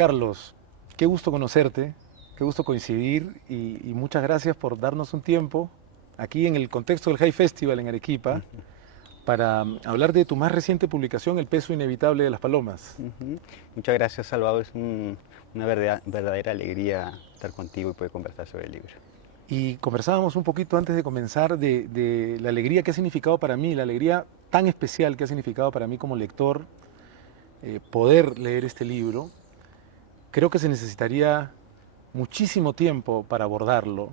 Carlos, qué gusto conocerte, qué gusto coincidir y muchas gracias por darnos un tiempo aquí en el contexto del High Festival en Arequipa para hablar de tu más reciente publicación, El peso inevitable de las palomas. Ujú. Muchas gracias, Salvador. Es una verdadera alegría estar contigo y poder conversar sobre el libro. Y conversábamos un poquito antes de comenzar de la alegría que ha significado para mí, la alegría tan especial que ha significado para mí como lector poder leer este libro. Creo que se necesitaría muchísimo tiempo para abordarlo,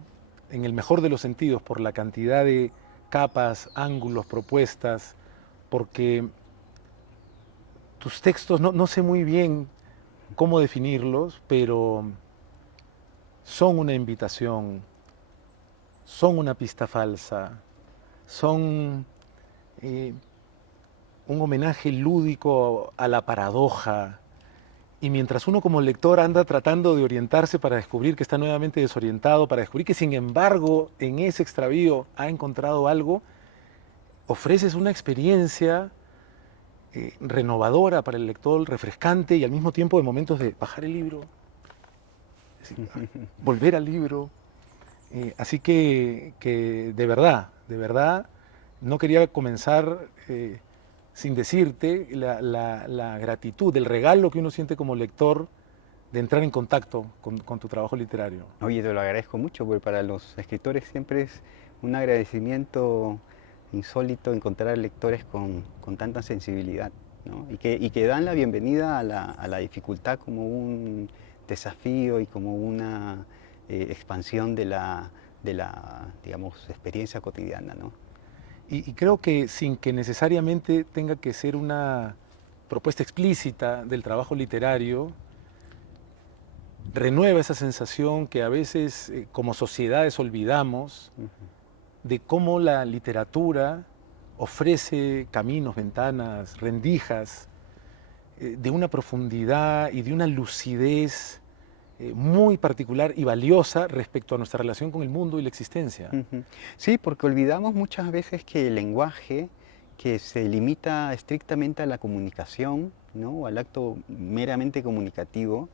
en el mejor de los sentidos, por la cantidad de capas, ángulos, propuestas, porque tus textos, no sé muy bien cómo definirlos, pero son una invitación, son una pista falsa, son eh, un homenaje lúdico a la paradoja. Y mientras uno como lector anda tratando de orientarse para descubrir que está nuevamente desorientado, para descubrir que sin embargo en ese extravío ha encontrado algo, ofreces una experiencia renovadora para el lector, refrescante y al mismo tiempo de momentos de bajar el libro, decir, volver al libro. Así que de verdad, no quería comenzar sin decirte la gratitud, el regalo que uno siente como lector de entrar en contacto con tu trabajo literario. Oye, te lo agradezco mucho, porque para los escritores siempre es un agradecimiento insólito encontrar lectores con tanta sensibilidad, ¿no? Y que dan la bienvenida a la dificultad como un desafío y como una expansión de la, digamos, experiencia cotidiana, ¿no? Y creo que sin que necesariamente tenga que ser una propuesta explícita del trabajo literario, renueva esa sensación que a veces como sociedades olvidamos Ujú. de cómo la literatura ofrece caminos, ventanas, rendijas, de una profundidad y de una lucidez muy particular y valiosa respecto a nuestra relación con el mundo y la existencia. Ujú. Sí, porque olvidamos muchas veces que el lenguaje que se limita estrictamente a la comunicación, ¿no? O al acto meramente comunicativo,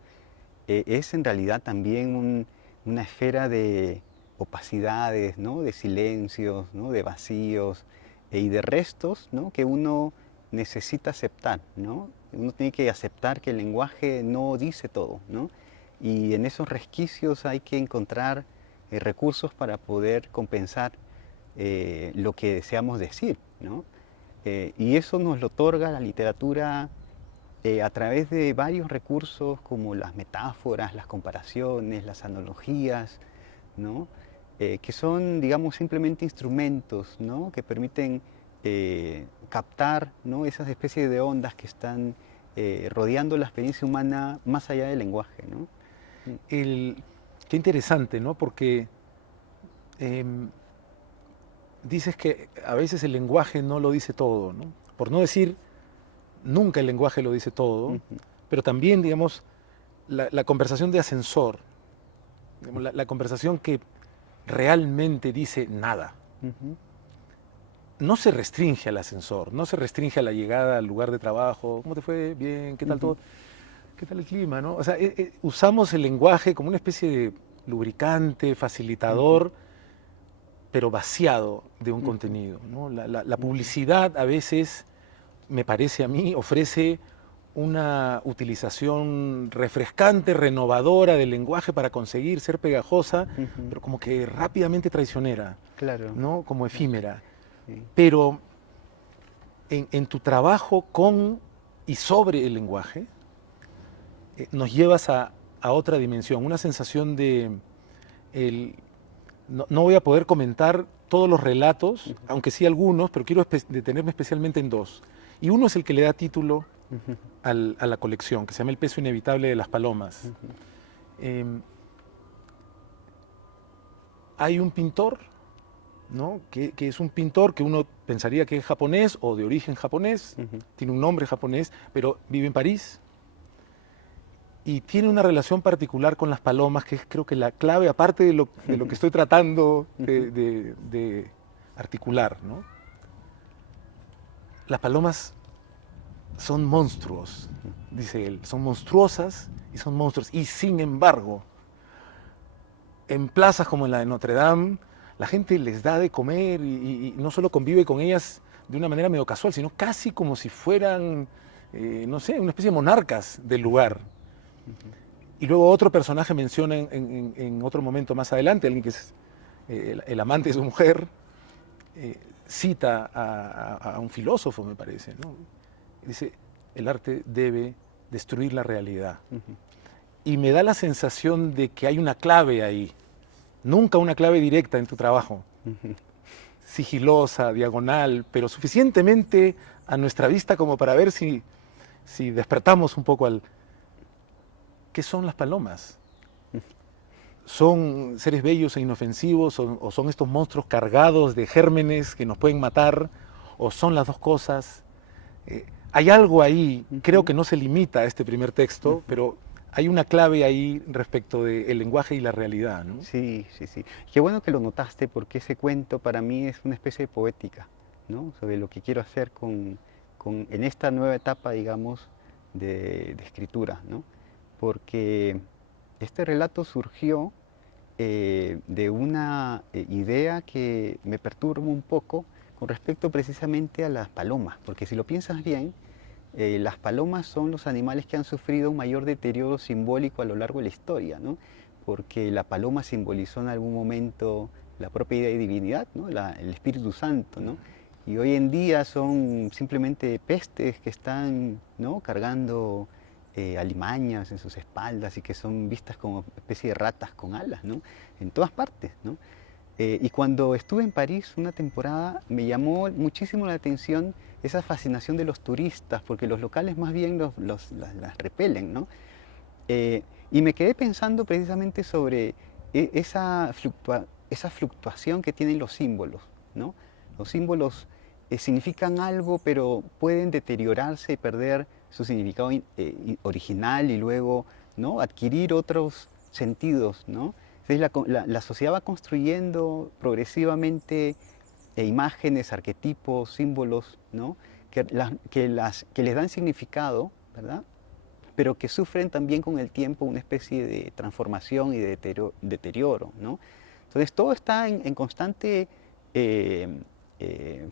es en realidad también una esfera de opacidades, ¿no? De silencios, ¿no? De vacíos y de restos, ¿no? Que uno necesita aceptar, ¿no? Uno tiene que aceptar que el lenguaje no dice todo, ¿no? Y en esos resquicios hay que encontrar recursos para poder compensar lo que deseamos decir, ¿no? Y eso nos lo otorga la literatura a través de varios recursos como las metáforas, las comparaciones, las analogías, ¿no? Que son, digamos, simplemente instrumentos, ¿no? Que permiten captar, ¿no? Esas especies de ondas que están rodeando la experiencia humana más allá del lenguaje, ¿no? El, qué interesante, ¿no? Porque em, dices que a veces el lenguaje no lo dice todo, ¿no? Por no decir nunca el lenguaje lo dice todo, Ujú, pero también, digamos, la conversación de ascensor, digamos, la conversación que realmente dice nada, ujú, no se restringe al ascensor, no se restringe a la llegada al lugar de trabajo, ¿cómo te fue? Bien, ¿qué tal ujú, todo? ¿Qué tal el clima? ¿No? O sea, usamos el lenguaje como una especie de lubricante, ujú, facilitador, pero vaciado de un ujú, contenido, ¿no? La ujú, publicidad a veces, me parece a mí, ofrece una utilización refrescante, renovadora del lenguaje para conseguir ser pegajosa, ujú. pero como que rápidamente traicionera, Claro, ¿no? Como claro, efímera. sí. Pero en tu trabajo con y sobre el lenguaje, nos llevas a otra dimensión, una sensación de, el, no voy a poder comentar todos los relatos, Ujú, aunque sí algunos, pero quiero detenerme especialmente en dos. Y uno es el que le da título ujú, a la colección, que se llama El peso inevitable de las palomas. ujú, Eh, hay un pintor, ¿no? Que es un pintor que uno pensaría que es japonés o de origen japonés, ujú, tiene un nombre japonés, pero vive en París y tiene una relación particular con las palomas, que es creo que la clave, aparte de lo que estoy tratando ujú, de articular, ¿no? Las palomas son monstruos, dice él, son monstruosas y son monstruos. Y sin embargo, en plazas como la de Notre Dame, la gente les da de comer y no solo convive con ellas de una manera medio casual, sino casi como si fueran, no sé, una especie de monarcas del lugar. Y luego otro personaje menciona en otro momento más adelante, alguien que es el amante de su mujer, cita a un filósofo, me parece, ¿no? Dice, el arte debe destruir la realidad. Y me da la sensación de que hay una clave ahí, nunca una clave directa en tu trabajo, sigilosa, diagonal, pero suficientemente a nuestra vista como para ver si despertamos un poco al... ¿Qué son las palomas? ¿Son seres bellos e inofensivos o son estos monstruos cargados de gérmenes que nos pueden matar? ¿O son las dos cosas? Hay algo ahí, creo que no se limita a este primer texto, pero hay una clave ahí respecto del lenguaje y la realidad, ¿no? Sí, sí, sí. Qué bueno que lo notaste porque ese cuento para mí es una especie de poética, ¿no? Sobre lo que quiero hacer en esta nueva etapa, digamos, de escritura, ¿no? Porque este relato surgió de una idea que me perturba un poco con respecto precisamente a las palomas, porque si lo piensas bien, las palomas son los animales que han sufrido un mayor deterioro simbólico a lo largo de la historia, ¿no? Porque la paloma simbolizó en algún momento la propia idea de divinidad, ¿no? El Espíritu Santo, ¿no? Y hoy en día son simplemente pestes que están, ¿no? Cargando alimañas en sus espaldas y que son vistas como especie de ratas con alas, ¿no? En todas partes, ¿no? Y cuando estuve en París una temporada me llamó muchísimo la atención esa fascinación de los turistas, porque los locales más bien las repelen, ¿no? Y me quedé pensando precisamente sobre esa fluctuación que tienen los símbolos, ¿no? Los símbolos significan algo, pero pueden deteriorarse y perder su significado original y luego, ¿no? Adquirir otros sentidos, ¿no? Entonces la sociedad va construyendo progresivamente imágenes, arquetipos, símbolos, ¿no? que les dan significado, ¿verdad? Pero que sufren también con el tiempo una especie de transformación y de deterioro, ¿no? Entonces todo está en constante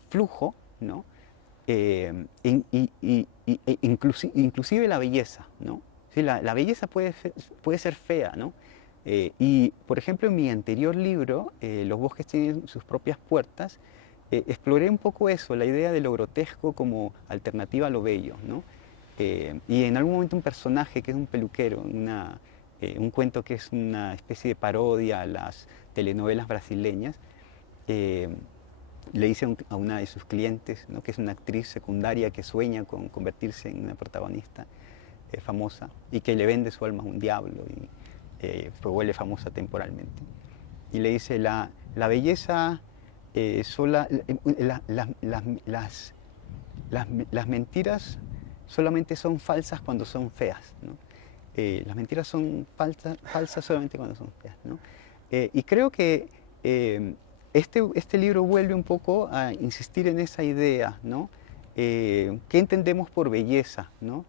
flujo, ¿no? Inclusive la belleza, ¿no? Sí, la belleza puede ser fea, ¿no? Y, por ejemplo, en mi anterior libro, Los bosques tienen sus propias puertas, exploré un poco eso, la idea de lo grotesco como alternativa a lo bello, ¿no? Y en algún momento un personaje que es un peluquero, un cuento que es una especie de parodia a las telenovelas brasileñas, le dice a una de sus clientes, ¿no? Que es una actriz secundaria que sueña con convertirse en una protagonista famosa y que le vende su alma a un diablo y se vuelve famosa temporalmente. Y le dice, la belleza, las mentiras solamente son falsas cuando son feas, ¿no? Las mentiras son falsas solamente cuando son feas, ¿no? Y creo que este libro vuelve un poco a insistir en esa idea, ¿no? ¿Qué entendemos por belleza, ¿no?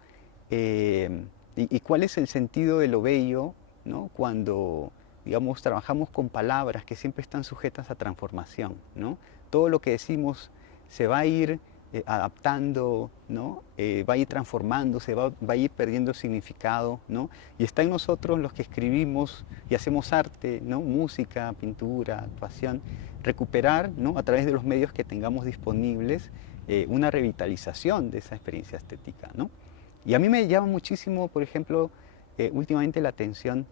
Y cuál es el sentido de lo bello, ¿no? Cuando, digamos, trabajamos con palabras que siempre están sujetas a transformación, ¿no? Todo lo que decimos se va a ir adaptando, ¿no? Va a ir transformándose, va a ir perdiendo significado, ¿no? Y está en nosotros los que escribimos y hacemos arte, ¿no? Música, pintura, actuación, recuperar, ¿no? A través de los medios que tengamos disponibles una revitalización de esa experiencia estética, ¿no? Y a mí me llama muchísimo, por ejemplo, últimamente la atención,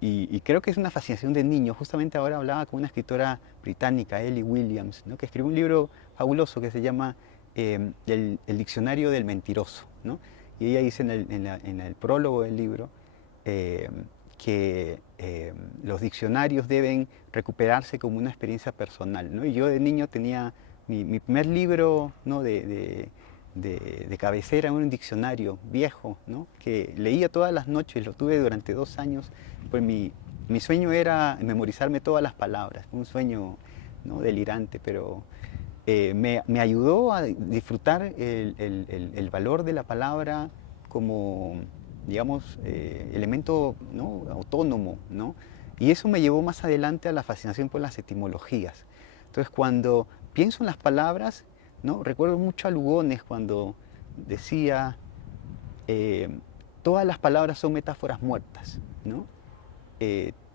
y creo que es una fascinación de niño. Justamente ahora hablaba con una escritora británica, Ellie Williams, ¿no? Que escribió un libro fabuloso que se llama el Diccionario del Mentiroso, ¿no? Y ella dice en el prólogo del libro que los diccionarios deben recuperarse como una experiencia personal, ¿no? Y yo de niño tenía mi primer libro, ¿no? de cabecera, un diccionario viejo, ¿no? Que leía todas las noches, lo tuve durante 2 años, pues mi sueño era memorizarme todas las palabras, un sueño, ¿no? Delirante, pero me ayudó a disfrutar el valor de la palabra como, digamos, elemento, ¿no?, autónomo, ¿no? Y eso me llevó más adelante a la fascinación por las etimologías. Entonces, cuando pienso en las palabras, ¿no?, recuerdo mucho a Lugones cuando decía, eh, todas las palabras son metáforas muertas, ¿no?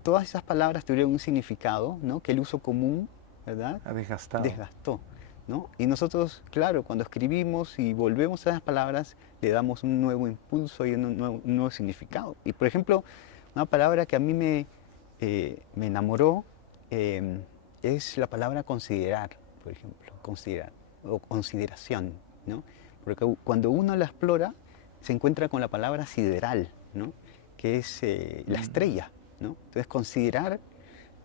Todas esas palabras tuvieron un significado, ¿no?, que el uso común, ¿verdad?, Ha desgastado. desgastó, ¿no? Y nosotros, claro, cuando escribimos y volvemos a esas palabras, le damos un nuevo impulso y un nuevo significado. Y, por ejemplo, una palabra que a mí me enamoró es la palabra considerar, por ejemplo, considerar, o consideración, ¿no? Porque cuando uno la explora, se encuentra con la palabra sideral, ¿no?, que es la estrella, ¿no? Entonces, considerar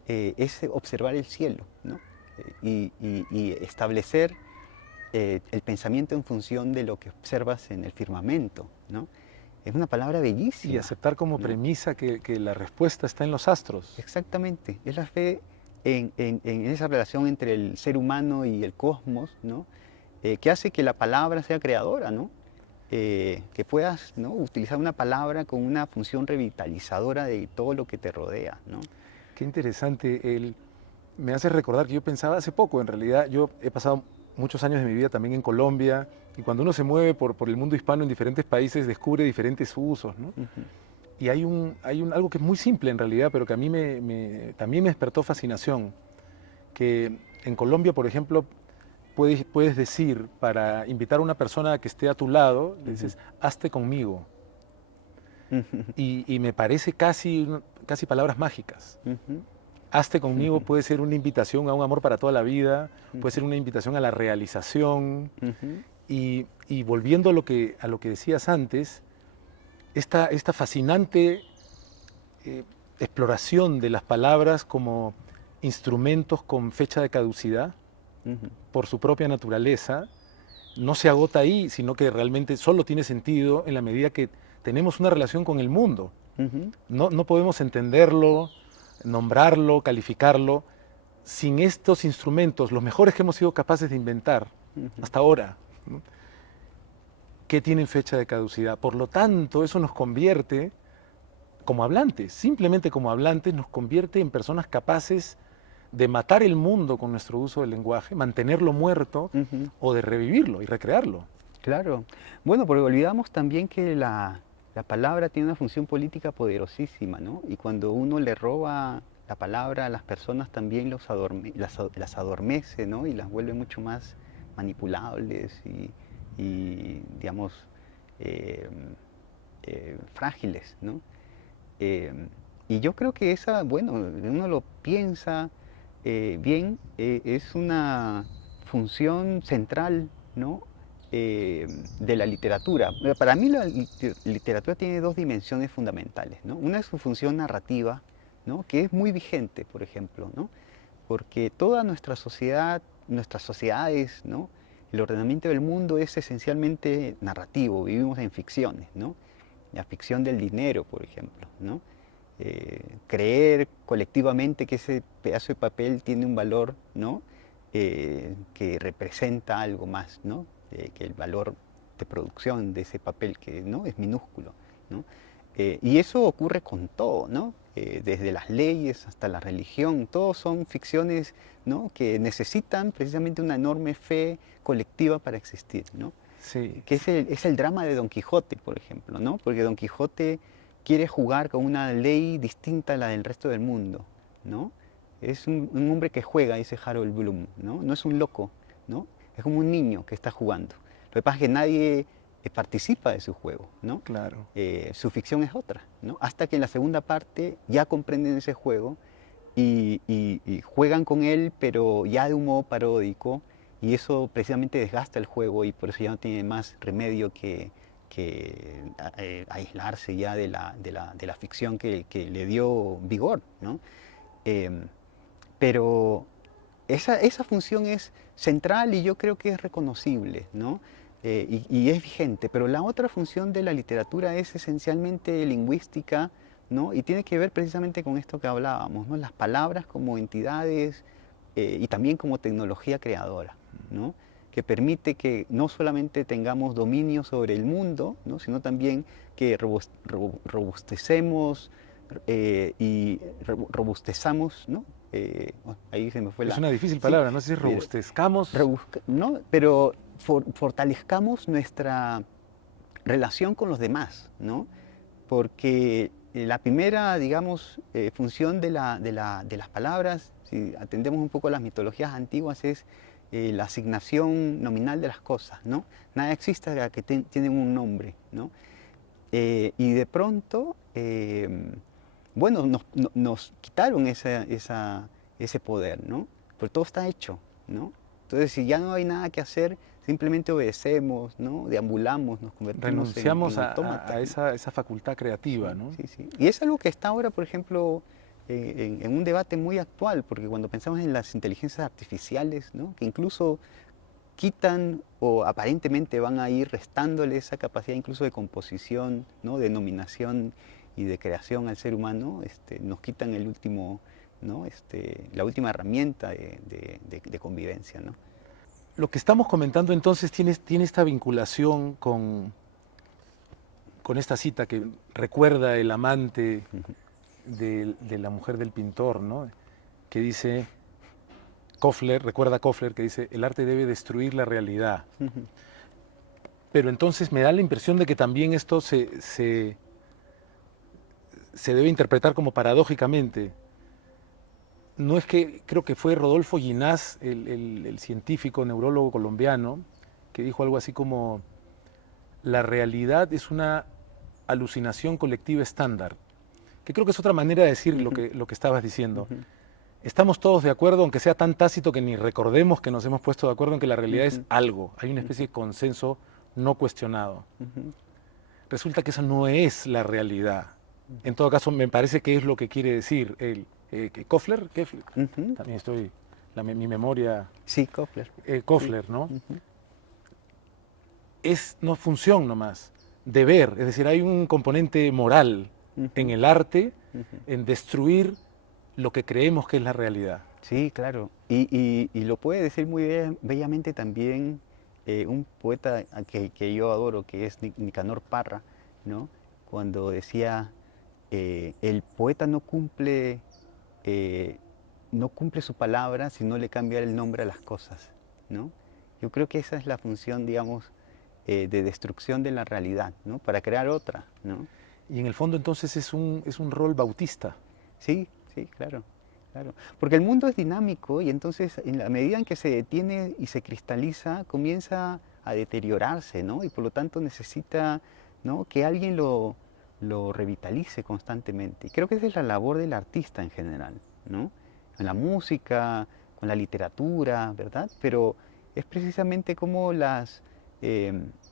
es observar el cielo, ¿no?, y establecer el pensamiento en función de lo que observas en el firmamento, ¿no? Es una palabra Y bellísima, aceptar como ¿no? premisa que la respuesta está en los astros. Exactamente, es la fe en esa relación entre el ser humano y el cosmos, ¿no?, que hace que la palabra sea creadora, ¿no? Que puedas, ¿no?, utilizar una palabra con una función revitalizadora de todo lo que te rodea, ¿no? Qué interesante. Me hace recordar que yo pensaba hace poco, en realidad, yo he pasado muchos años de mi vida también en Colombia, y cuando uno se mueve por el mundo hispano en diferentes países, descubre diferentes usos, ¿no? Ujú, Y algo que es muy simple en realidad, pero que a mí también me despertó fascinación, que en Colombia, por ejemplo, puedes decir, para invitar a una persona que esté a tu lado, le ujú, dices, hazte conmigo. ujú, Y me parece casi palabras mágicas. ujú, Hazte conmigo puede ser una invitación a un amor para toda la vida, puede ser ujú, una invitación a la realización. ujú, Y volviendo a lo que decías antes, esta fascinante eh, exploración de las palabras como instrumentos con fecha de caducidad ujú, por su propia naturaleza, no se agota ahí, sino que realmente solo tiene sentido en la medida que tenemos una relación con el mundo. ujú, No podemos entenderlo, nombrarlo, calificarlo, sin estos instrumentos, los mejores que hemos sido capaces de inventar ujú. hasta ahora, ¿no?, que tienen fecha de caducidad. Por lo tanto, eso nos convierte como hablantes, simplemente como hablantes, nos convierte en personas capaces de matar el mundo con nuestro uso del lenguaje, mantenerlo muerto Ujú, o de revivirlo y recrearlo. claro. Bueno, porque olvidamos también que la palabra tiene una función política poderosísima, ¿no? Y cuando uno le roba la palabra a las personas también las adormece, ¿no? Y las vuelve mucho más manipulables digamos, eh, frágiles, ¿no? Eh, y yo creo que esa, bueno, uno lo piensa bien, es una función central, ¿no?, eh, de la literatura. Para mí la literatura tiene dos dimensiones fundamentales, ¿no? Una es su función narrativa, ¿no?, que es muy vigente, por ejemplo, ¿no?, porque toda nuestra sociedad, nuestras sociedades, ¿no?, el ordenamiento del mundo es esencialmente narrativo, vivimos en ficciones, ¿no? La ficción del dinero, por ejemplo, ¿no? Creer colectivamente que ese pedazo de papel tiene un valor, ¿no?, que representa algo más, ¿no?, que el valor de producción de ese papel que, ¿no?, es minúsculo, ¿no? Y eso ocurre con todo, ¿no? Desde las leyes hasta la religión, todos son ficciones, ¿no?, que necesitan precisamente una enorme fe colectiva para existir, ¿no? Sí, Que es el drama de Don Quijote, por ejemplo, ¿no? Porque Don Quijote quiere jugar con una ley distinta a la del resto del mundo, ¿no? Es un hombre que juega, dice Harold Bloom, ¿no? No es un loco, ¿no? Es como un niño que está jugando. Lo que pasa es que nadie participa de su juego, ¿no? claro. Su ficción es otra, ¿no? Hasta que en la segunda parte ya comprenden ese juego y juegan con él, pero ya de un modo paródico, y eso precisamente desgasta el juego y por eso ya no tiene más remedio que aislarse ya de la ficción que le dio vigor, ¿no? Em, pero esa función es central y yo creo que es reconocible, ¿no? Y es vigente, pero la otra función de la literatura es esencialmente lingüística, ¿no? Y tiene que ver precisamente con esto que hablábamos, ¿no? Las palabras como entidades y también como tecnología creadora, ¿no? Que permite que no solamente tengamos dominio sobre el mundo, ¿no? Sino también que robustecemos robustezamos, ¿no? Ahí se me fue Es la... una difícil Sí, palabra, no sé si robustezcamos. ¿no? Pero fortalezcamos nuestra relación con los demás, ¿no? Porque la primera, digamos, función de las palabras, si atendemos un poco a las mitologías antiguas, es la asignación nominal de las cosas, ¿no? Nada existe hasta que tienen un nombre, ¿no? Y de pronto, bueno, nos quitaron ese poder, ¿no? Pero todo está hecho, ¿no? Entonces, si ya no hay nada que hacer, simplemente obedecemos, ¿no? Deambulamos, nos convertimos Renunciamos en autómatas, a ¿no? esa facultad creativa, Sí, ¿no? sí, sí. Y es algo que está ahora, por ejemplo, en un debate muy actual, porque cuando pensamos en las inteligencias artificiales, ¿no? Que incluso quitan o aparentemente van a ir restándole esa capacidad incluso de composición, ¿no? De nominación y de creación al ser humano, nos quitan el último, ¿no? La última herramienta de convivencia, ¿no? Lo que estamos comentando entonces tiene esta vinculación con esta cita que recuerda el amante de la mujer del pintor, ¿no? Que dice, recuerda Koffler, que dice, el arte debe destruir la realidad. Pero entonces me da la impresión de que también esto se debe interpretar como paradójicamente. No es que, creo que fue Rodolfo Ginás, el científico, neurólogo colombiano, que dijo algo así como, la realidad es una alucinación colectiva estándar, que creo que es otra manera de decir lo que estabas diciendo. Estamos todos de acuerdo, aunque sea tan tácito que ni recordemos que nos hemos puesto de acuerdo en que la realidad es algo, hay una especie de consenso no cuestionado. Resulta que esa no es la realidad. En todo caso, me parece que es lo que quiere decir Koffler. También estoy, mi memoria... Sí, Koffler. Koffler, ¿no? Es no función nomás, deber, es decir, hay un componente moral en el arte, en destruir lo que creemos que es la realidad. Sí, claro. Y lo puede decir muy bellamente también un poeta que yo adoro, que es Nicanor Parra, ¿no? Cuando decía, el poeta no cumple su palabra si no le cambia el nombre a las cosas, ¿no? Yo creo que esa es la función, digamos, de destrucción de la realidad, ¿no? Para crear otra, ¿no? Y en el fondo entonces es un rol bautista. Sí, sí, claro, claro. Porque el mundo es dinámico y entonces en la medida en que se detiene y se cristaliza, comienza a deteriorarse, ¿no? Y por lo tanto necesita, ¿no? Que alguien lo revitalice constantemente. Y creo que esa es la labor del artista en general, ¿no? En la música, con la literatura, ¿verdad? Pero es precisamente como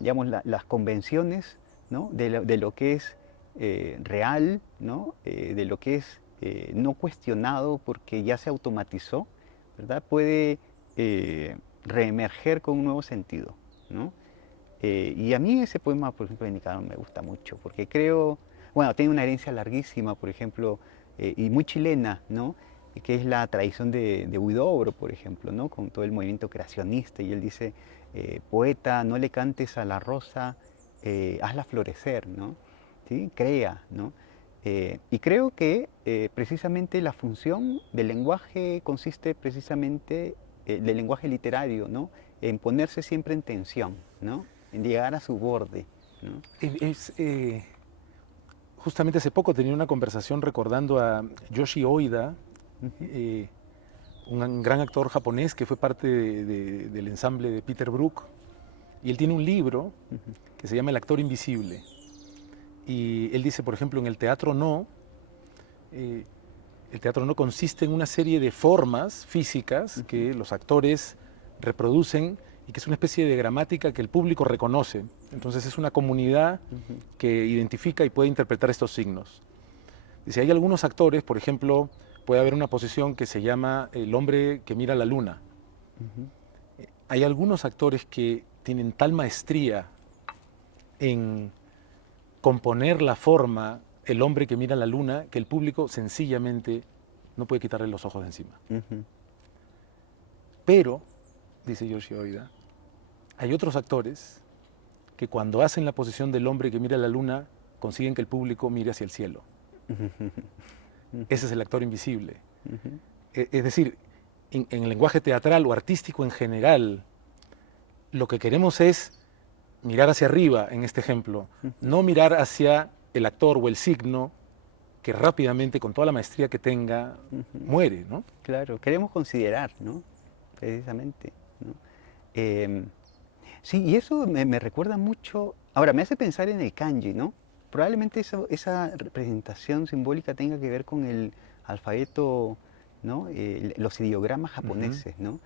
digamos, las convenciones, ¿no? De lo que es real, ¿no? De lo que es no cuestionado porque ya se automatizó, ¿verdad? Puede reemerger con un nuevo sentido, ¿no? Y a mí ese poema, por ejemplo, de Nicanor me gusta mucho, porque creo, bueno, tiene una herencia larguísima, por ejemplo, y muy chilena, ¿no? Que es la tradición de Huidobro, por ejemplo, ¿no? Con todo el movimiento creacionista, y él dice, poeta, no le cantes a la rosa, hazla florecer, ¿no? ¿Sí? Crea, ¿no? Y creo que precisamente la función del lenguaje consiste precisamente, del lenguaje literario, ¿no? En ponerse siempre en tensión, ¿no? En llegar a su borde, ¿no? Justamente hace poco tenía una conversación recordando a Yoshi Oida, un gran actor japonés que fue parte del ensamble de Peter Brook, y él tiene un libro que se llama El actor invisible. Y él dice, por ejemplo, en el teatro no consiste en una serie de formas físicas que los actores reproducen y que es una especie de gramática que el público reconoce. Entonces es una comunidad que identifica y puede interpretar estos signos. Dice, hay algunos actores, por ejemplo, puede haber una posición que se llama el hombre que mira la luna. Hay algunos actores que tienen tal maestría en componer la forma, el hombre que mira la luna, que el público sencillamente no puede quitarle los ojos de encima. Pero dice Yoshi Oida, hay otros actores que cuando hacen la posición del hombre que mira a la luna, consiguen que el público mire hacia el cielo. Ese es el actor invisible. Es decir, en el lenguaje teatral o artístico en general, lo que queremos es mirar hacia arriba, en este ejemplo, no mirar hacia el actor o el signo que rápidamente, con toda la maestría que tenga, muere, ¿no? Claro, queremos considerar, ¿no? Precisamente, ¿no? Sí, y eso me recuerda mucho, ahora me hace pensar en el kanji, ¿no? Probablemente esa representación simbólica tenga que ver con el alfabeto, ¿no? Los ideogramas japoneses, ¿no?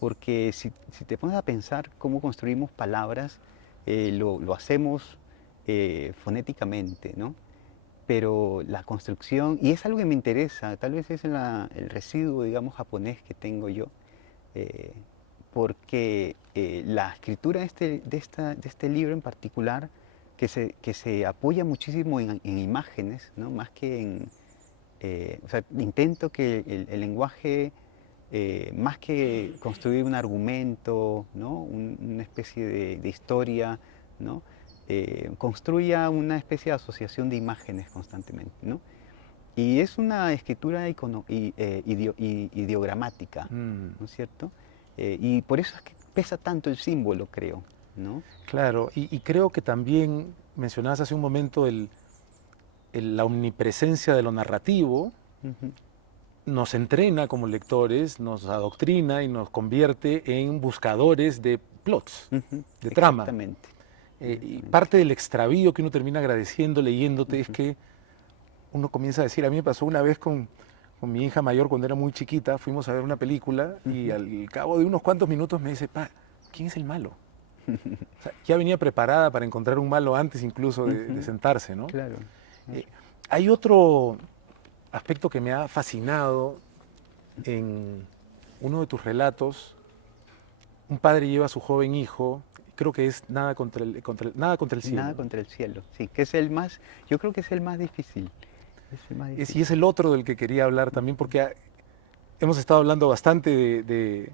Porque si te pones a pensar cómo construimos palabras, lo hacemos fonéticamente, ¿no? Pero la construcción, y es algo que me interesa, tal vez es el residuo, digamos, japonés que tengo yo, porque la escritura de este libro en particular, que se apoya muchísimo en imágenes, ¿no? Más que en... o sea, intento que el lenguaje, más que construir un argumento, ¿no? Una especie de historia, ¿no? Construya una especie de asociación de imágenes constantemente, ¿no? Y es una escritura ideogramática, ¿no es cierto? Y por eso es que pesa tanto el símbolo, creo, ¿no? Claro, y creo que también mencionabas hace un momento la omnipresencia de lo narrativo, nos entrena como lectores, nos adoctrina y nos convierte en buscadores de plots, de trama. Exactamente. Y parte del extravío que uno termina agradeciendo leyéndote es que uno comienza a decir, a mí me pasó una vez con mi hija mayor cuando era muy chiquita, fuimos a ver una película y al cabo de unos cuantos minutos me dice, pa, ¿quién es el malo? O sea, ya venía preparada para encontrar un malo antes incluso de sentarse, ¿no? Claro. Hay otro aspecto que me ha fascinado en uno de tus relatos. Un padre lleva a su joven hijo, creo que es Nada contra el cielo. Nada contra el cielo, sí, que es el más, yo creo que es el más difícil. Y es el otro del que quería hablar también, porque hemos estado hablando bastante del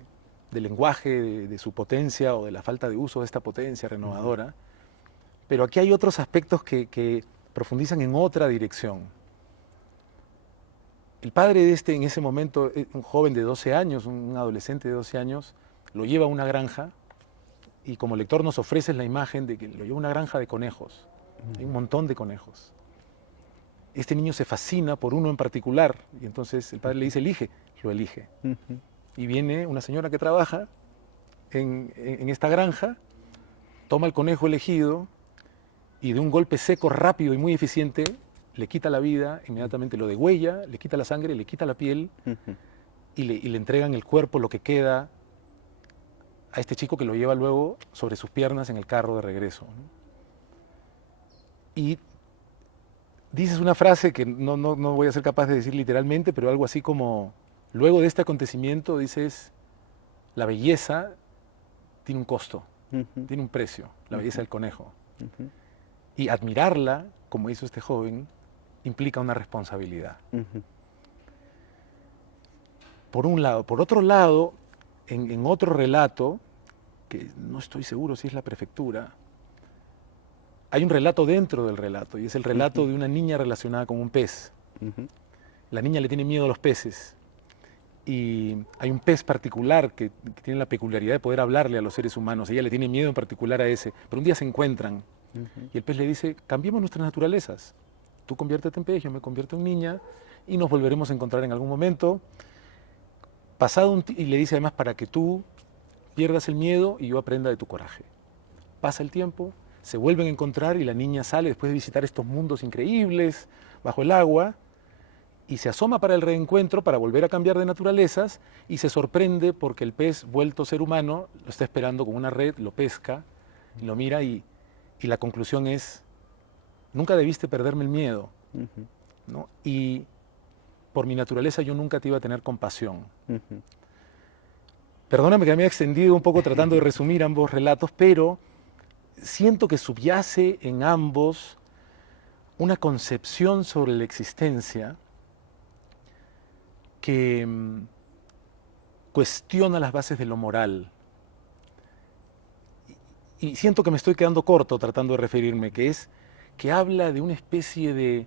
lenguaje, de su potencia o de la falta de uso de esta potencia renovadora, pero aquí hay otros aspectos que profundizan en otra dirección. El padre en ese momento, un joven de 12 años, un adolescente de 12 años, lo lleva a una granja y como lector nos ofreces la imagen de que lo lleva a una granja de conejos. Hay un montón de conejos. Este niño se fascina por uno en particular y entonces el padre le dice, elige, lo elige. Y viene una señora que trabaja en esta granja, toma el conejo elegido y de un golpe seco, rápido y muy eficiente, le quita la vida, inmediatamente lo degüella, le quita la sangre, le quita la piel y le entregan el cuerpo, lo que queda, a este chico que lo lleva luego sobre sus piernas en el carro de regreso, ¿no? Y dices una frase que no voy a ser capaz de decir literalmente, pero algo así como, luego de este acontecimiento dices, la belleza tiene un costo, tiene un precio, la belleza del conejo. Y admirarla, como hizo este joven, implica una responsabilidad. Por un lado. Por otro lado, en otro relato, que no estoy seguro si es la prefectura, hay un relato dentro del relato, y es el relato de una niña relacionada con un pez. La niña le tiene miedo a los peces, y hay un pez particular que tiene la peculiaridad de poder hablarle a los seres humanos. Ella le tiene miedo en particular a ese, pero un día se encuentran, y el pez le dice, cambiemos nuestras naturalezas. Tú conviértete en pez, yo me convierto en niña, y nos volveremos a encontrar en algún momento. Y le dice además, para que tú pierdas el miedo y yo aprenda de tu coraje. Pasa el tiempo, se vuelven a encontrar y la niña sale después de visitar estos mundos increíbles bajo el agua y se asoma para el reencuentro para volver a cambiar de naturalezas y se sorprende porque el pez, vuelto ser humano, lo está esperando con una red, lo pesca, lo mira y la conclusión es, nunca debiste perderme el miedo, ¿no? Y por mi naturaleza yo nunca te iba a tener compasión. Perdóname que me haya extendido un poco tratando de resumir ambos relatos, pero siento que subyace en ambos una concepción sobre la existencia que cuestiona las bases de lo moral, y siento que me estoy quedando corto tratando de referirme, que es que habla de una especie de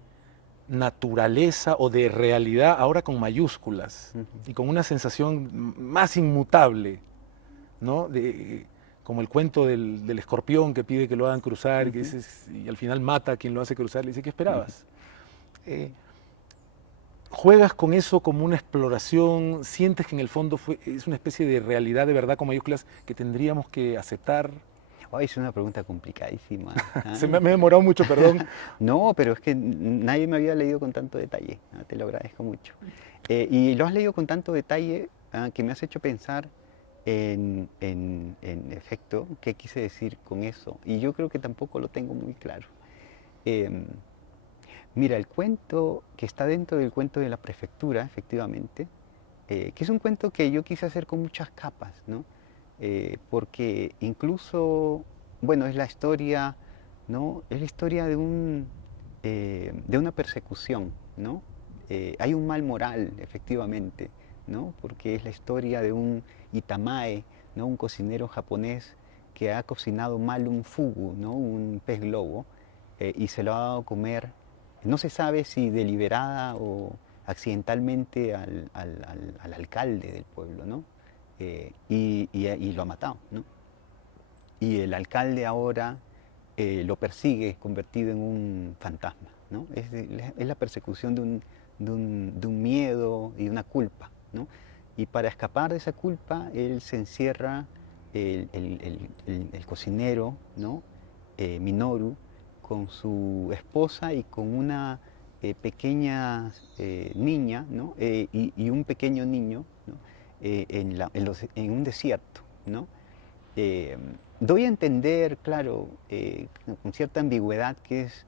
naturaleza o de realidad, ahora con mayúsculas, Ujú. y con una sensación más inmutable, ¿no? Como el cuento del escorpión que pide que lo hagan cruzar, Ujú. y al final mata a quien lo hace cruzar, le dice, ¿qué Ujú. esperabas? Eh, ¿Juegas con eso como una exploración? ¿Sientes que en el fondo es una especie de realidad de verdad con mayúsculas que tendríamos que aceptar? Ay, es una pregunta complicadísima. ¿Ah? Me he demorado mucho, perdón. No, pero es que nadie me había leído con tanto detalle. Te lo agradezco mucho. Y lo has leído con tanto detalle, que me has hecho pensar en efecto qué quise decir con eso. Y yo creo que tampoco lo tengo muy claro. Em, Mira, el cuento que está dentro del cuento de la prefectura, efectivamente, que es un cuento que yo quise hacer con muchas capas, ¿no? Porque incluso, bueno, es la historia, ¿no? Es la historia de una persecución, ¿no? Hay un mal moral, efectivamente, ¿no? Porque es la historia de un Itamae, ¿no? Un cocinero japonés que ha cocinado mal un fugu, ¿no? Un pez globo, y se lo ha dado a comer, no se sabe si deliberada o accidentalmente al alcalde del pueblo, ¿no? Y lo ha matado, ¿no? Y el alcalde ahora lo persigue convertido en un fantasma, ¿no? Es la persecución de un miedo y de una culpa, ¿no? Y para escapar de esa culpa, él se encierra, el cocinero, ¿no? Minoru, con su esposa y con una pequeña niña, ¿no? Y un pequeño niño, ¿no? En un desierto, ¿no? Eh, Doy a entender, claro, con cierta ambigüedad, que es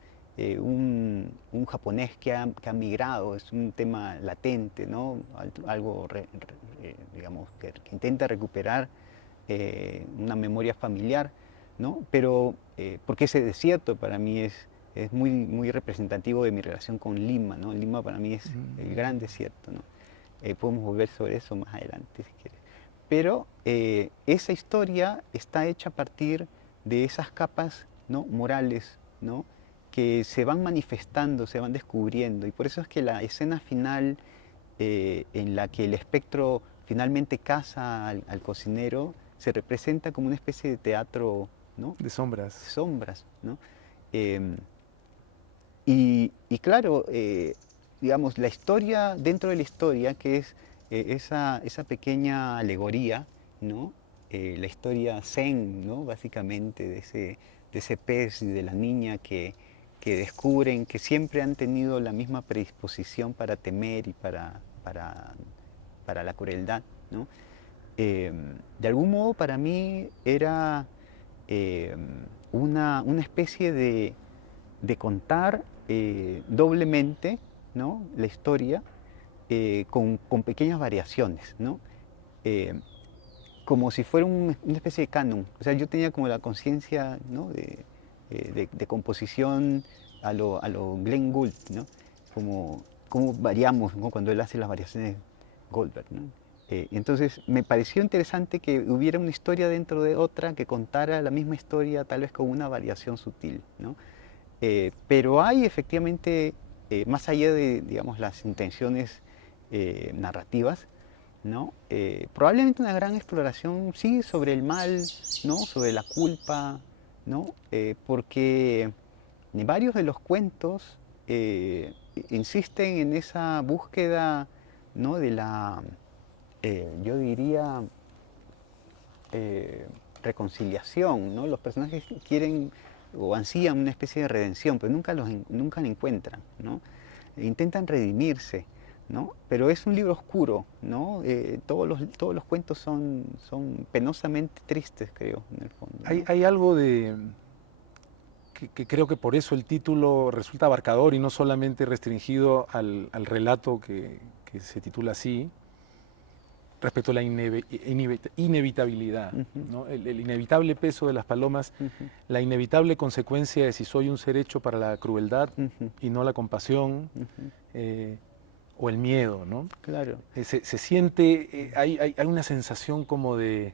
un japonés que ha migrado, es un tema latente, ¿no? Algo, digamos, que intenta recuperar una memoria familiar, ¿no? Pero, porque ese desierto para mí es muy, muy representativo de mi relación con Lima, ¿no? Lima para mí es el gran desierto, ¿no? Podemos volver sobre eso más adelante, si quieres. Pero esa historia está hecha a partir de esas capas, ¿no? Morales, ¿no? Que se van manifestando, se van descubriendo. Y por eso es que la escena final, en la que el espectro finalmente caza al cocinero, se representa como una especie de teatro, ¿no? De sombras. Sombras, ¿no? Em, y claro, digamos, la historia dentro de la historia, que es esa pequeña alegoría, ¿no? La historia zen, ¿no? Básicamente, de ese pez y de la niña que descubren que siempre han tenido la misma predisposición para temer y para la crueldad, ¿no? De algún modo para mí era eh, una especie de contar doblemente, ¿no? La historia, con pequeñas variaciones, ¿no? Eh, Como si fuera una especie de canon. O sea, yo tenía como la conciencia, ¿no? De composición a lo Glenn Gould, ¿no? Como variamos, ¿no? Cuando él hace las variaciones Goldberg, ¿no? Entonces me pareció interesante que hubiera una historia dentro de otra que contara la misma historia, tal vez con una variación sutil, ¿no? Pero hay efectivamente, más allá de, digamos, las intenciones narrativas, ¿no? Probablemente una gran exploración, sí, sobre el mal, ¿no? Sobre la culpa, ¿no? Porque varios de los cuentos insisten en esa búsqueda, ¿no? De la, yo diría, eh, reconciliación, ¿no? Los personajes quieren o ansían una especie de redención, pero nunca la encuentran, ¿no? Intentan redimirse, ¿no? Pero es un libro oscuro, ¿no? Todos los cuentos son penosamente tristes, creo, en el fondo, ¿no? Hay algo que creo que por eso el título resulta abarcador y no solamente restringido al relato que se titula así, respecto a la inevitabilidad, Ujú, ¿no? El inevitable peso de las palomas, ujú, la inevitable consecuencia de si soy un ser hecho para la crueldad ujú, y no la compasión, ujú. eh, o el miedo, ¿no? Claro. Se siente, hay una sensación como de,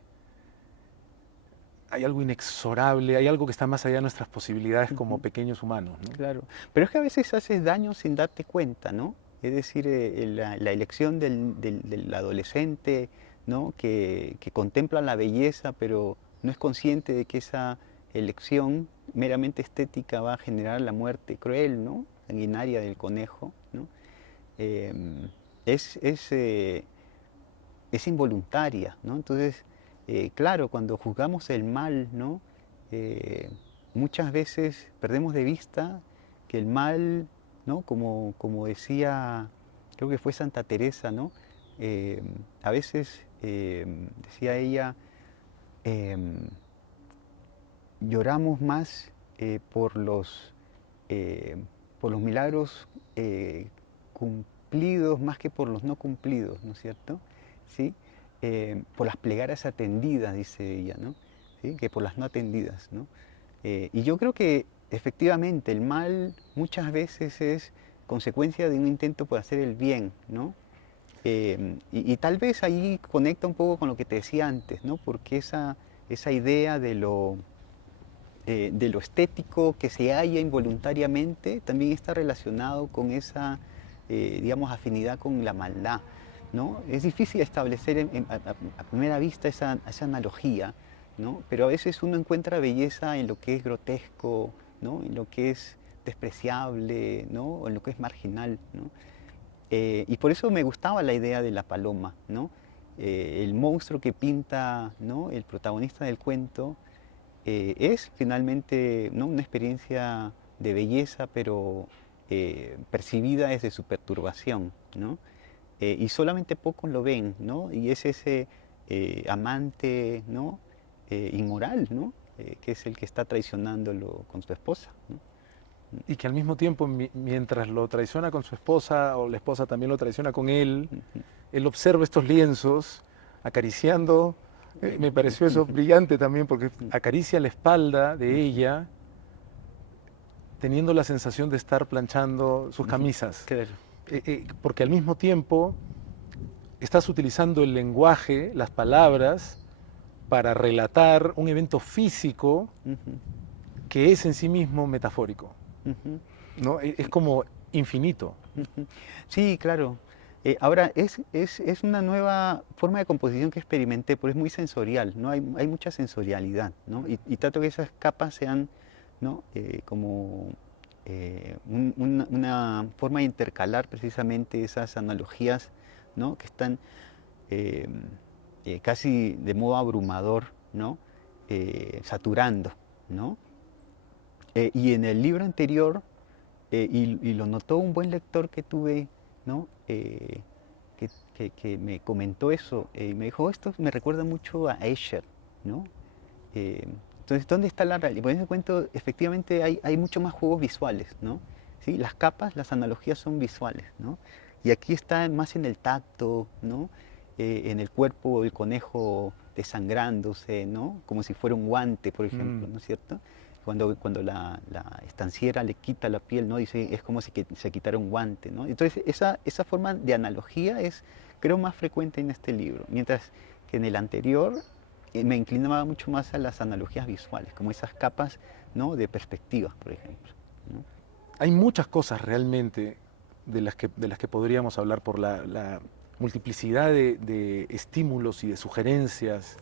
hay algo inexorable, hay algo que está más allá de nuestras posibilidades como Ujú. pequeños humanos, ¿no? Claro, pero es que a veces haces daño sin darte cuenta, ¿no? Es decir, la elección del adolescente, ¿no? Que contempla la belleza, pero no es consciente de que esa elección meramente estética va a generar la muerte cruel, ¿no? Sanguinaria del conejo, ¿no? Em, es, es, eh, es involuntaria, ¿no? Entonces, claro, cuando juzgamos el mal, ¿no? Eh, muchas veces perdemos de vista que el mal, ¿no? Como decía, creo que fue Santa Teresa, ¿no? Eh, a veces decía ella, em, lloramos más por eh, por los milagros cumplidos más que por los no cumplidos, ¿no es cierto? ¿Sí? Por las plegarias atendidas, dice ella, ¿no? ¿Sí? Que por las no atendidas, ¿no? Y yo creo que efectivamente el mal muchas veces es consecuencia de un intento por hacer el bien, ¿no? Y tal vez ahí conecta un poco con lo que te decía antes, ¿no? Porque esa idea de lo estético que se halla involuntariamente también está relacionado con esa, digamos, afinidad con la maldad, ¿no? Es difícil establecer a primera vista esa analogía, ¿no? Pero a veces uno encuentra belleza en lo que es grotesco, ¿no? En lo que es despreciable, ¿no? O en lo que es marginal, ¿no? Y por eso me gustaba la idea de la paloma, ¿no? El monstruo que pinta, ¿no? El protagonista del cuento es finalmente, ¿no? Una experiencia de belleza, pero percibida desde su perturbación, ¿no? Y solamente pocos lo ven, ¿no? Y es ese amante, ¿no? Inmoral, ¿no? Que es el que está traicionándolo con su esposa, ¿no? Y que al mismo tiempo, mientras lo traiciona con su esposa, o la esposa también lo traiciona con él observa estos lienzos acariciando. Me pareció eso brillante también, porque acaricia la espalda de ella, teniendo la sensación de estar planchando sus camisas. Claro. Porque al mismo tiempo estás utilizando el lenguaje, las palabras, para relatar un evento físico Ujú, que es en sí mismo metafórico, ujú. ¿no? Es Sí. como infinito. Ujú. Sí, claro. Ahora, es una nueva forma de composición que experimenté, pero es muy sensorial, ¿no? Hay mucha sensorialidad, ¿no? Y trato que esas capas sean, ¿no? Como una forma de intercalar precisamente esas analogías, ¿no? Que están eh, casi de modo abrumador, ¿no? Saturando, ¿no? Y en el libro anterior, y lo notó un buen lector que tuve, ¿no? Que me comentó eso, y me dijo, esto me recuerda mucho a Escher, ¿no? Eh, entonces, ¿dónde está la realidad? Por ese cuento, efectivamente, hay mucho más juegos visuales, ¿no? ¿Sí? Las capas, las analogías son visuales, ¿no? Y aquí está más en el tacto, ¿no? En el cuerpo del conejo desangrándose, ¿no? Como si fuera un guante, por ejemplo, Mm. ¿no es cierto? Cuando la estanciera le quita la piel, ¿no? Dice, es como si se quitara un guante, ¿no? Entonces, esa forma de analogía es, creo, más frecuente en este libro, mientras que en el anterior me inclinaba mucho más a las analogías visuales, como esas capas, ¿no? De perspectiva, por ejemplo, ¿no? Hay muchas cosas realmente de las que podríamos hablar por la multiplicidad de estímulos y de sugerencias,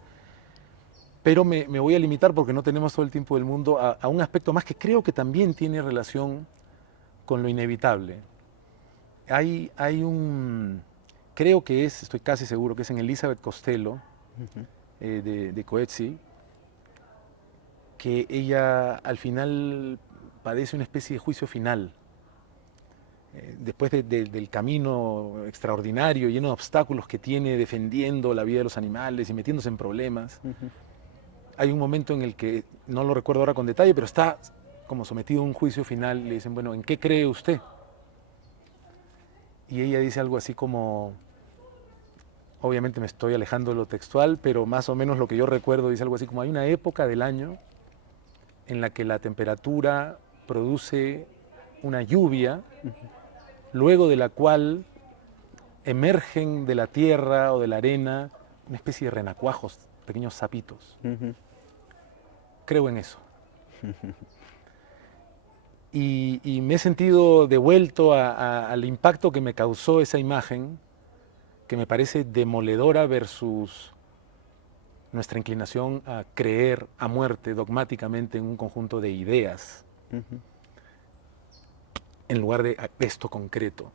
pero me voy a limitar porque no tenemos todo el tiempo del mundo a un aspecto más que creo que también tiene relación con lo inevitable. Hay creo que estoy casi seguro que es en Elizabeth Costello, Ujú, de Coetzee, que ella al final padece una especie de juicio final. Después del camino extraordinario, lleno de obstáculos que tiene defendiendo la vida de los animales y metiéndose en problemas, ujú, hay un momento en el que, no lo recuerdo ahora con detalle, pero está como sometido a un juicio final y le dicen, bueno, ¿en qué cree usted? Y ella dice algo así como, obviamente me estoy alejando de lo textual, pero más o menos lo que yo recuerdo dice algo así como, hay una época del año en la que la temperatura produce una lluvia, ujú, luego de la cual emergen de la tierra o de la arena una especie de renacuajos, pequeños sapitos. ujú. creo en eso. Y me he sentido devuelto al impacto que me causó esa imagen, que me parece demoledora versus nuestra inclinación a creer a muerte dogmáticamente en un conjunto de ideas, en lugar de esto concreto.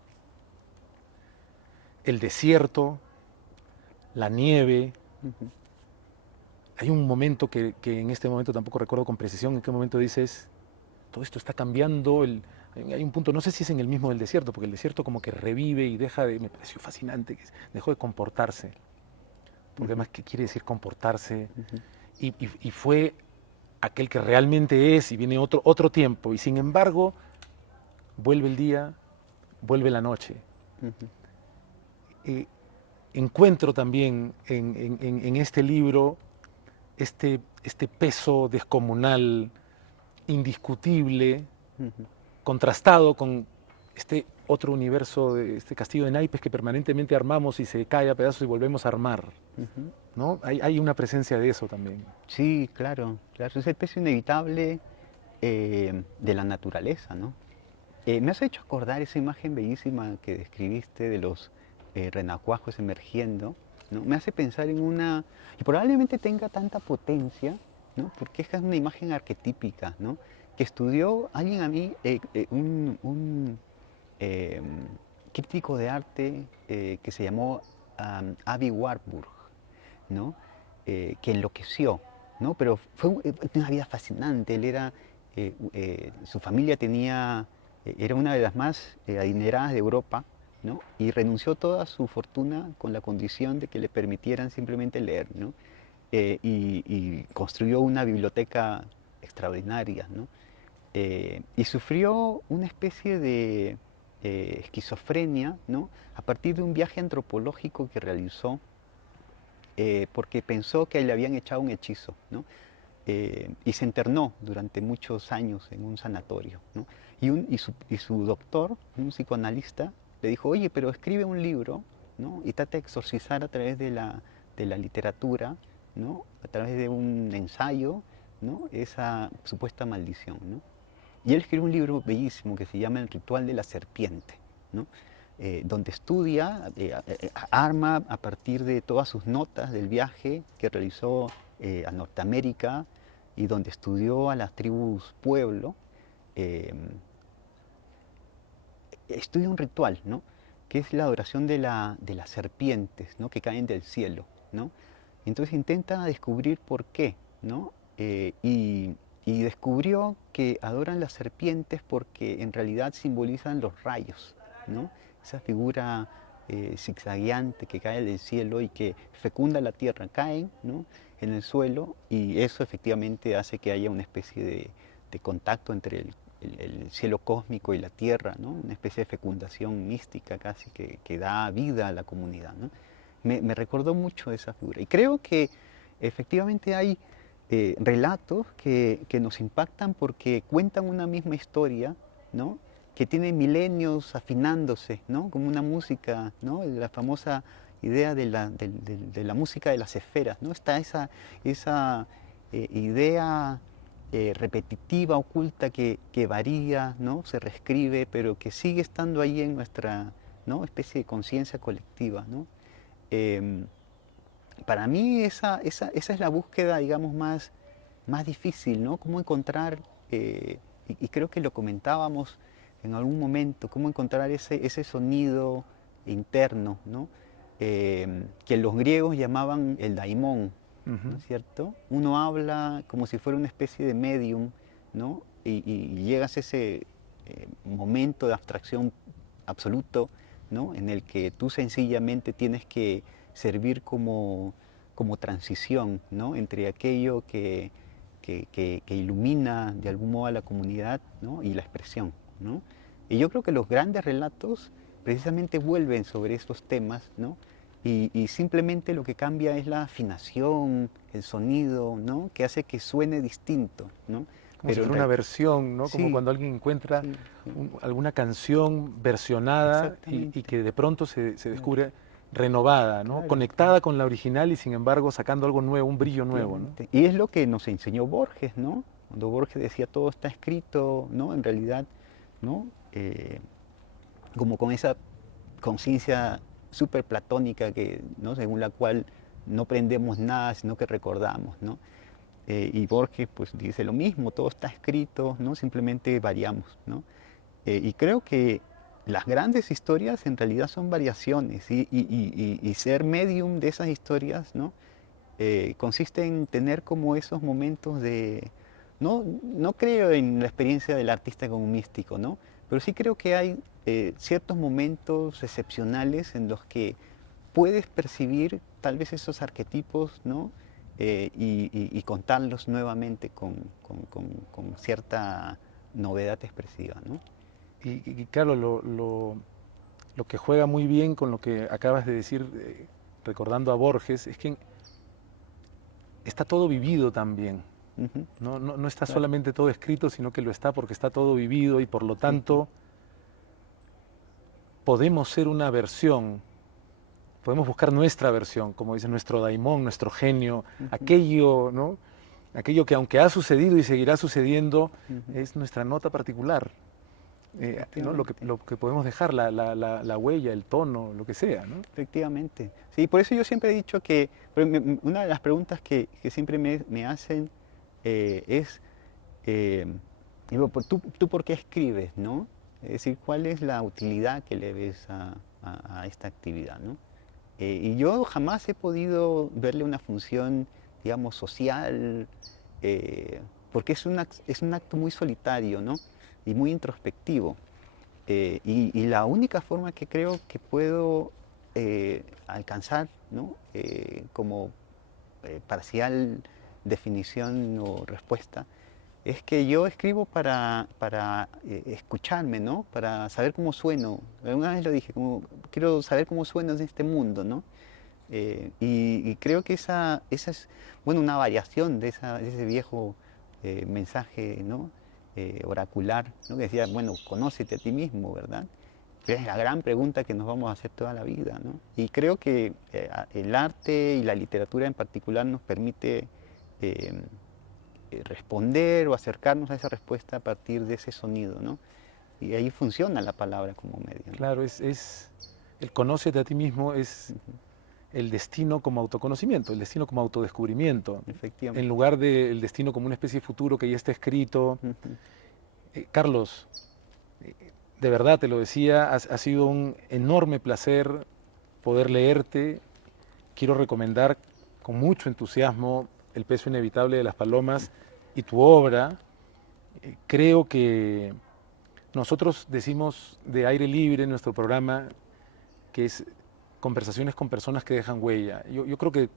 El desierto, la nieve. Hay un momento que en este momento tampoco recuerdo con precisión en qué momento dices, todo esto está cambiando. Hay un punto, no sé si es en el mismo del desierto, porque el desierto como que revive y deja de, me pareció fascinante, que dejó de comportarse. Porque además, ¿qué quiere decir comportarse? Y fue aquel que realmente es, y viene otro tiempo, y sin embargo, vuelve el día, vuelve la noche. Encuentro también en este libro este peso descomunal, indiscutible, contrastado con este otro universo, de este castillo de naipes que permanentemente armamos y se cae a pedazos y volvemos a armar. ¿No? Hay una presencia de eso también. Sí, claro, claro, es el peso inevitable de la naturaleza, ¿no? Me has hecho acordar esa imagen bellísima que describiste de los renacuajos emergiendo, ¿no? Me hace pensar en una, y probablemente tenga tanta potencia, ¿no? Porque esta es una imagen arquetípica, ¿no? Que estudió alguien a mí, un crítico de arte que se llamó Avi Warburg, ¿no? Que enloqueció, ¿no? Pero fue una vida fascinante. Él era, su familia tenía, era una de las más adineradas de Europa, ¿no? Y renunció toda su fortuna con la condición de que le permitieran simplemente leer, ¿no? Y construyó una biblioteca extraordinaria, ¿no? Y sufrió una especie de esquizofrenia, ¿no? A partir de un viaje antropológico que realizó porque pensó que le habían echado un hechizo, ¿no? Y se internó durante muchos años en un sanatorio, ¿no? Y su doctor, un psicoanalista, le dijo, oye, pero escribe un libro, ¿no? Y trata de exorcizar a través de la literatura, ¿no? A través de un ensayo, ¿no? Esa supuesta maldición, ¿no? Y él escribió un libro bellísimo que se llama El ritual de la serpiente, ¿no? Donde estudia, arma a partir de todas sus notas del viaje que realizó a Norteamérica y donde estudió a las tribus pueblo, estudia un ritual, ¿no? Que es la adoración de las serpientes, ¿no? Que caen del cielo, ¿no? Entonces intenta descubrir por qué, ¿no? Y descubrió que adoran las serpientes porque en realidad simbolizan los rayos, ¿no? Esa figura zigzagueante que cae del cielo y que fecunda la tierra, caen, ¿no? En el suelo, y eso efectivamente hace que haya una especie de contacto entre el cielo cósmico y la tierra, ¿no? Una especie de fecundación mística casi que da vida a la comunidad, ¿no? Me recordó mucho esa figura. Y creo que efectivamente hay relatos que nos impactan porque cuentan una misma historia, ¿no? Que tiene milenios afinándose, ¿no? Como una música, ¿no? La famosa idea de la música de las esferas, ¿no? Está esa idea repetitiva, oculta, que varía, ¿no? Se reescribe, pero que sigue estando ahí en nuestra, ¿no? Especie de conciencia colectiva, ¿no? Para mí esa es la búsqueda, digamos, más difícil, ¿no? Cómo encontrar, y creo que lo comentábamos en algún momento, cómo encontrar ese sonido interno, ¿no? Que los griegos llamaban el daimón, ¿no es cierto? Uno habla como si fuera una especie de medium, ¿no? Y llegas a ese momento de abstracción absoluto, ¿no? En el que tú sencillamente tienes que servir como transición, ¿no? Entre aquello que ilumina de algún modo a la comunidad, ¿no? Y la expresión, ¿no? Y yo creo que los grandes relatos precisamente vuelven sobre estos temas, ¿no? Y simplemente lo que cambia es la afinación, el sonido, ¿no? Que hace que suene distinto, ¿no? Como si fuera una versión, ¿no? Sí, Como cuando alguien encuentra sí, sí. alguna canción versionada y que de pronto se descubre renovada, ¿no? Claro, Conectada con la original y sin embargo sacando algo nuevo, un brillo nuevo, ¿no? efectivamente. Y es lo que nos enseñó Borges, ¿no? Cuando Borges decía todo está escrito, ¿no? En realidad, ¿no? Como con esa conciencia súper platónica que, ¿no? Según la cual no aprendemos nada, sino que recordamos, ¿no? Y Borges pues dice lo mismo, todo está escrito, ¿no? Simplemente variamos, ¿no? Y creo que las grandes historias en realidad son variaciones y ser medium de esas historias, ¿no? Consiste en tener como esos momentos de... No creo en la experiencia del artista como un místico, ¿no? Pero sí creo que hay ciertos momentos excepcionales en los que puedes percibir tal vez esos arquetipos, ¿no? Y contarlos nuevamente con cierta novedad expresiva, ¿no? Y claro, lo que juega muy bien con lo que acabas de decir, recordando a Borges, es que está todo vivido también. Ujú, No está claro. solamente todo escrito, sino que lo está porque está todo vivido y por lo tanto podemos ser una versión, podemos buscar nuestra versión, como dice nuestro daimón, nuestro genio, Ujú, aquello, ¿no? Aquello que aunque ha sucedido y seguirá sucediendo, ujú, es nuestra nota particular, ¿no? efectivamente. Lo que podemos dejar, la huella, el tono, lo que sea, ¿no? Efectivamente. Sí, por eso yo siempre he dicho que una de las preguntas que siempre me hacen es, eh, digo, ¿tú por qué escribes, no? Es decir, ¿cuál es la utilidad que le ves a esta actividad, no? Y yo jamás he podido verle una función, digamos, social, porque es un acto muy solitario, ¿no? Y muy introspectivo. Y la única forma que creo que puedo alcanzar, ¿no? Como parcial definición o respuesta, es que yo escribo para escucharme, ¿no? Para saber cómo sueno. Alguna vez lo dije, como, quiero saber cómo sueno en este mundo, ¿no? Y creo que esa es, bueno, una variación de ese viejo mensaje, ¿no? Oracular, ¿no? Que decía, bueno, conócete a ti mismo, ¿verdad? Pero es la gran pregunta que nos vamos a hacer toda la vida, ¿no? Y creo que el arte y la literatura en particular nos permite eh, responder o acercarnos a esa respuesta a partir de ese sonido, ¿no? Y ahí funciona la palabra como medio, ¿no? Claro, es el conócete a ti mismo es Ujú, el destino como autoconocimiento, el destino como autodescubrimiento, en efectivamente. lugar del destino como una especie de futuro que ya está escrito. Ujú, Carlos, de verdad te lo decía, ha sido un enorme placer poder leerte. Quiero recomendar con mucho entusiasmo El peso inevitable de las palomas y tu obra. Creo que nosotros decimos de aire libre en nuestro programa que es conversaciones con personas que dejan huella. Yo creo que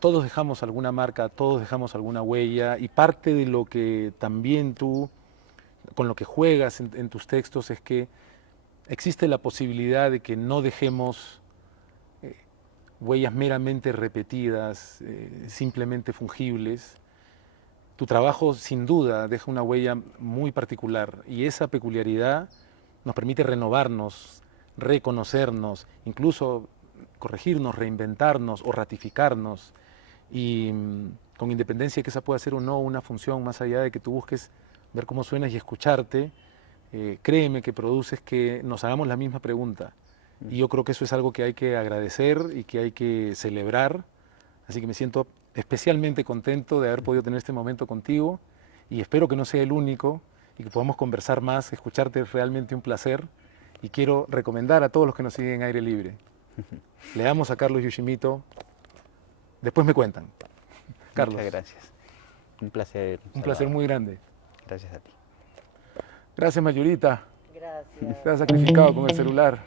todos dejamos alguna marca, todos dejamos alguna huella y parte de lo que también tú, con lo que juegas en tus textos es que existe la posibilidad de que no dejemos huellas meramente repetidas, simplemente fungibles. Tu trabajo sin duda deja una huella muy particular y esa peculiaridad nos permite renovarnos, reconocernos, incluso corregirnos, reinventarnos o ratificarnos. Y con independencia de que esa pueda ser o no una función más allá de que tú busques ver cómo suenas y escucharte, créeme que produces que nos hagamos la misma pregunta. Y yo creo que eso es algo que hay que agradecer y que hay que celebrar. Así que me siento especialmente contento de haber podido tener este momento contigo y espero que no sea el único y que podamos conversar más. Escucharte es realmente un placer y quiero recomendar a todos los que nos siguen en Aire Libre. Leamos a Carlos Yoshimito, después me cuentan. muchas Carlos, gracias. Un placer, un placer Salvador. muy grande. Gracias a ti. Gracias, Mayurita. Gracias. Te has sacrificado con el celular.